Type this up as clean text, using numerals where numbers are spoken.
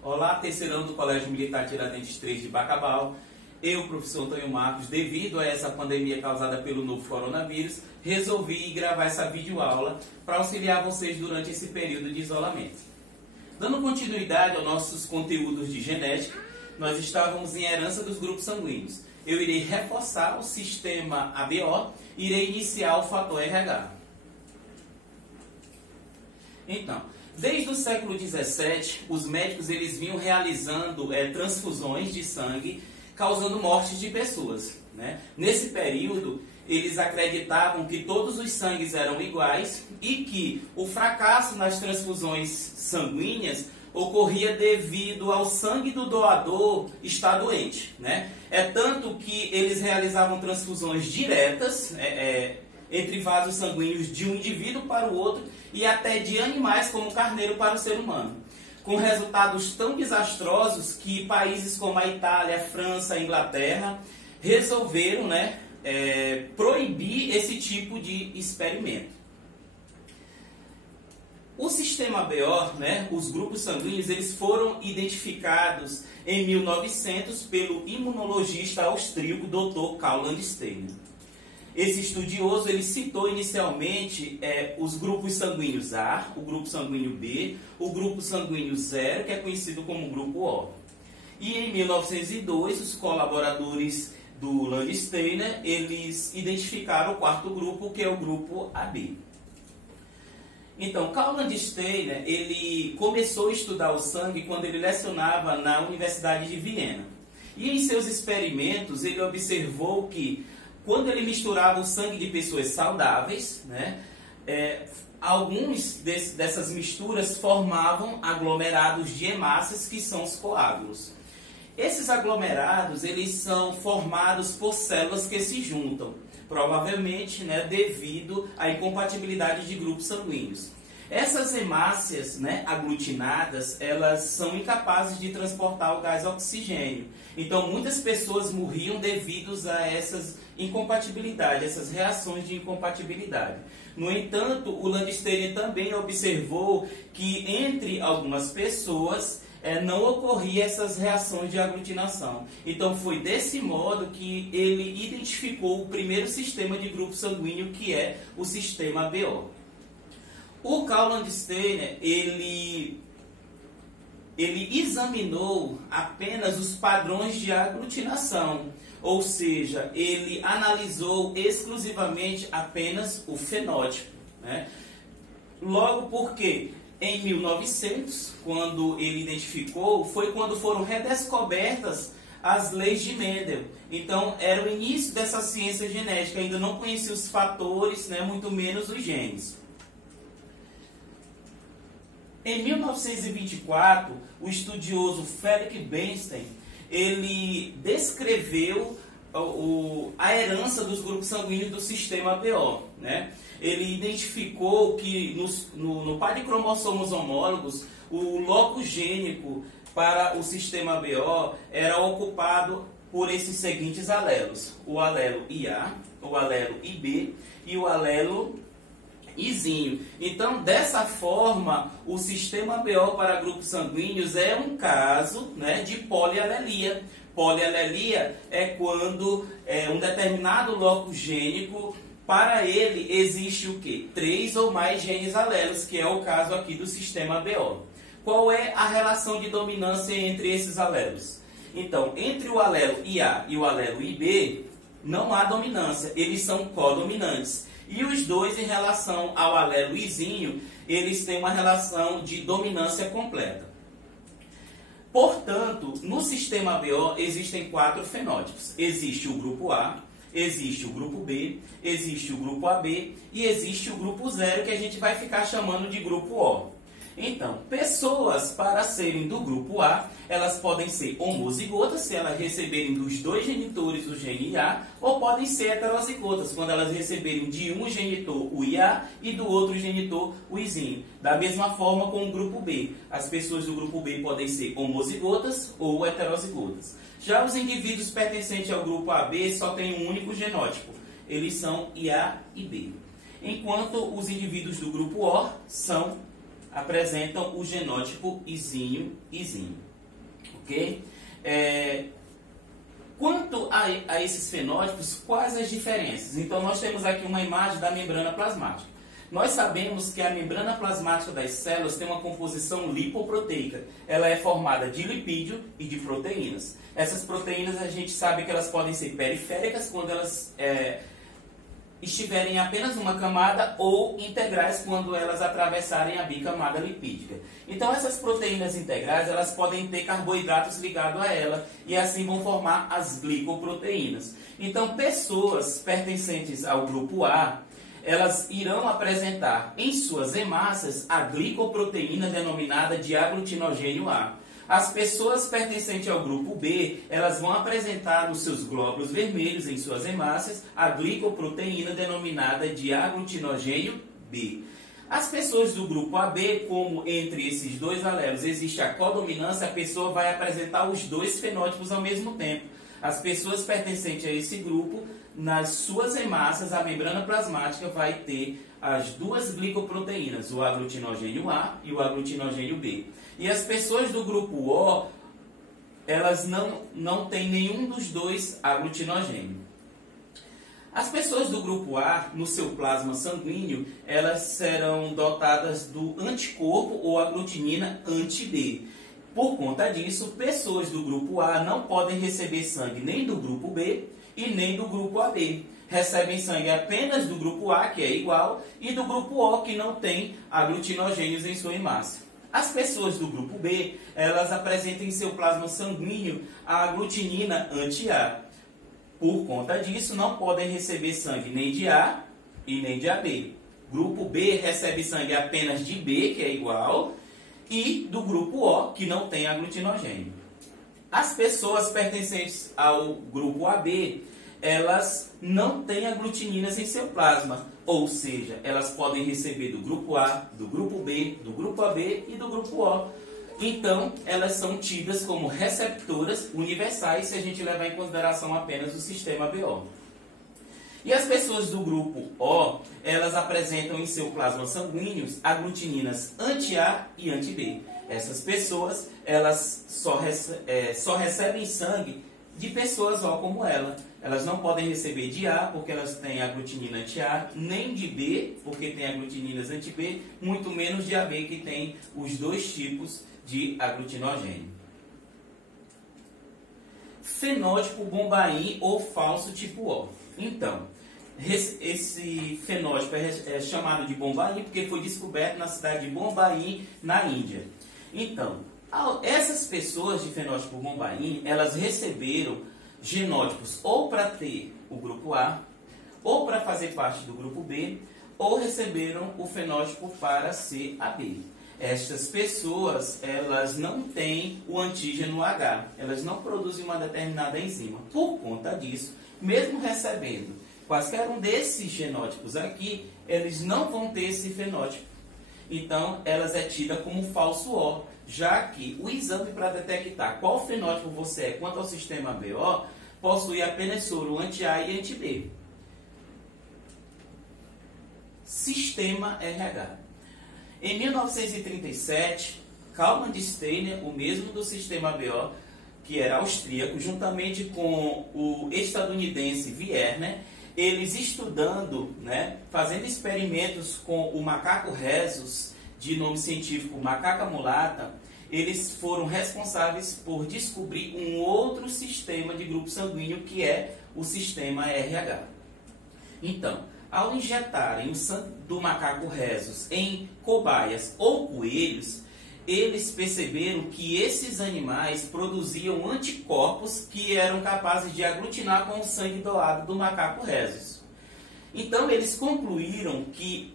Olá, terceiro ano do Colégio Militar Tiradentes 3 de Bacabal. Eu, professor Antônio Marcos, devido a essa pandemia causada pelo novo coronavírus, resolvi gravar essa videoaula para auxiliar vocês durante esse período de isolamento. Dando continuidade aos nossos conteúdos de genética, nós estávamos em herança dos grupos sanguíneos. Eu irei reforçar o sistema ABO e irei iniciar o fator RH. Então, desde o século XVII, os médicos eles vinham realizando transfusões de sangue, causando mortes de pessoas, né? Nesse período, eles acreditavam que todos os sangues eram iguais e que o fracasso nas transfusões sanguíneas ocorria devido ao sangue do doador estar doente, né? É tanto que eles realizavam transfusões diretas entre vasos sanguíneos de um indivíduo para o outro e até de animais como carneiro para o ser humano, com resultados tão desastrosos que países como a Itália, a França, a Inglaterra resolveram, proibir esse tipo de experimento. O sistema ABO, os grupos sanguíneos, eles foram identificados em 1900 pelo imunologista austríaco Dr. Karl Landsteiner. Esse estudioso ele citou inicialmente os grupos sanguíneos A, o grupo sanguíneo B, o grupo sanguíneo 0, que é conhecido como grupo O. E em 1902, os colaboradores do Landsteiner, eles identificaram o quarto grupo, que é o grupo AB. Então, Karl Landsteiner, ele começou a estudar o sangue quando ele lecionava na Universidade de Viena. E em seus experimentos, ele observou que quando ele misturava o sangue de pessoas saudáveis, alguns dessas misturas formavam aglomerados de hemácias, que são os coágulos. Esses aglomerados eles são formados por células que se juntam, provavelmente devido à incompatibilidade de grupos sanguíneos. Essas hemácias aglutinadas, elas são incapazes de transportar o gás oxigênio. Então, muitas pessoas morriam devido a essas incompatibilidades, essas reações de incompatibilidade. No entanto, o Landsteiner também observou que entre algumas pessoas não ocorria essas reações de aglutinação. Então, foi desse modo que ele identificou o primeiro sistema de grupo sanguíneo, que é o sistema ABO. O Karl Landsteiner, ele examinou apenas os padrões de aglutinação, ou seja, ele analisou exclusivamente apenas o fenótipo, Logo porque em 1900, quando ele identificou, foi quando foram redescobertas as leis de Mendel. Então, era o início dessa ciência genética, ainda não conhecia os fatores, muito menos os genes. Em 1924, o estudioso Felix Bernstein, ele descreveu a herança dos grupos sanguíneos do sistema ABO. Ele identificou que no par de cromossomos homólogos, o locus gênico para o sistema ABO era ocupado por esses seguintes alelos: o alelo IA, o alelo IB e o alelo Izinho. Então, dessa forma, o sistema ABO para grupos sanguíneos é um caso de polialelia. Polialelia é quando um determinado locus gênico, para ele existe o quê? 3 ou mais genes alelos, que é o caso aqui do sistema ABO. Qual é a relação de dominância entre esses alelos? Então, entre o alelo IA e o alelo IB, não há dominância, eles são codominantes. E os dois, em relação ao alelo Izinho, eles têm uma relação de dominância completa. Portanto, no sistema ABO existem 4 fenótipos. Existe o grupo A, existe o grupo B, existe o grupo AB e existe o grupo 0, que a gente vai ficar chamando de grupo O. Então, pessoas para serem do grupo A, elas podem ser homozigotas, se elas receberem dos 2 genitores o gene IA, ou podem ser heterozigotas, quando elas receberem de um genitor o IA e do outro genitor o Izinho. Da mesma forma com o grupo B. As pessoas do grupo B podem ser homozigotas ou heterozigotas. Já os indivíduos pertencentes ao grupo AB só têm um único genótipo. Eles são IA e B. Enquanto os indivíduos do grupo O apresentam o genótipo Izinho. Ok? Quanto a esses fenótipos, quais as diferenças? Então, nós temos aqui uma imagem da membrana plasmática. Nós sabemos que a membrana plasmática das células tem uma composição lipoproteica. Ela é formada de lipídio e de proteínas. Essas proteínas, a gente sabe que elas podem ser periféricas quando elas estiverem em apenas uma camada, ou integrais quando elas atravessarem a bicamada lipídica. Então, essas proteínas integrais, elas podem ter carboidratos ligados a ela, e assim vão formar as glicoproteínas. Então, pessoas pertencentes ao grupo A, elas irão apresentar em suas hemácias a glicoproteína denominada de aglutinogênio A. As pessoas pertencentes ao grupo B, elas vão apresentar nos seus glóbulos vermelhos, em suas hemácias, a glicoproteína denominada de aglutinogênio B. As pessoas do grupo AB, como entre esses dois alelos existe a codominância, a pessoa vai apresentar os dois fenótipos ao mesmo tempo. As pessoas pertencentes a esse grupo, nas suas hemácias, a membrana plasmática vai ter as duas glicoproteínas, o aglutinogênio A e o aglutinogênio B. E as pessoas do grupo O, elas não têm nenhum dos dois aglutinogênio. As pessoas do grupo A, no seu plasma sanguíneo, elas serão dotadas do anticorpo ou aglutinina anti-B. Por conta disso, pessoas do grupo A não podem receber sangue nem do grupo B e nem do grupo AB. Recebem sangue apenas do grupo A, que é igual, e do grupo O, que não tem aglutinogênios em sua hemácia. As pessoas do grupo B, elas apresentam em seu plasma sanguíneo a aglutinina anti-A. Por conta disso, não podem receber sangue nem de A e nem de AB. Grupo B recebe sangue apenas de B, que é igual, e do grupo O, que não tem aglutinogênio. As pessoas pertencentes ao grupo AB, elas não têm aglutininas em seu plasma, ou seja, elas podem receber do grupo A, do grupo B, do grupo AB e do grupo O. Então, elas são tidas como receptoras universais se a gente levar em consideração apenas o sistema BO. E as pessoas do grupo O, elas apresentam em seu plasma sanguíneo aglutininas anti-A e anti-B. Essas pessoas, elas só recebem sangue de pessoas O como ela. Elas não podem receber de A, porque elas têm aglutinina anti-A, nem de B, porque tem aglutininas anti-B, muito menos de AB, que tem os dois tipos de aglutinogênio. Fenótipo Bombaim ou falso tipo O. Então, esse fenótipo é chamado de Bombaim porque foi descoberto na cidade de Bombaim, na Índia. Então, essas pessoas de fenótipo Bombaim, elas receberam genótipos ou para ter o grupo A, ou para fazer parte do grupo B, ou receberam o fenótipo para ser AB. Estas pessoas, elas não têm o antígeno H, elas não produzem uma determinada enzima. Por conta disso, mesmo recebendo quaisquer um desses genótipos aqui, eles não vão ter esse fenótipo. Então, elas é tida como falso O, já que o exame para detectar qual fenótipo você é quanto ao sistema BO possui apenas soro anti-A e anti-B. Sistema RH. Em 1937, Kalman de Steiner, o mesmo do sistema BO, que era austríaco, juntamente com o estadunidense Wierner, eles estudando, fazendo experimentos com o macaco rhesus, de nome científico macaca mulata, eles foram responsáveis por descobrir um outro sistema de grupo sanguíneo, que é o sistema RH. Então, ao injetarem o sangue do macaco rhesus em cobaias ou coelhos, eles perceberam que esses animais produziam anticorpos que eram capazes de aglutinar com o sangue doado do macaco rhesus. Então, eles concluíram que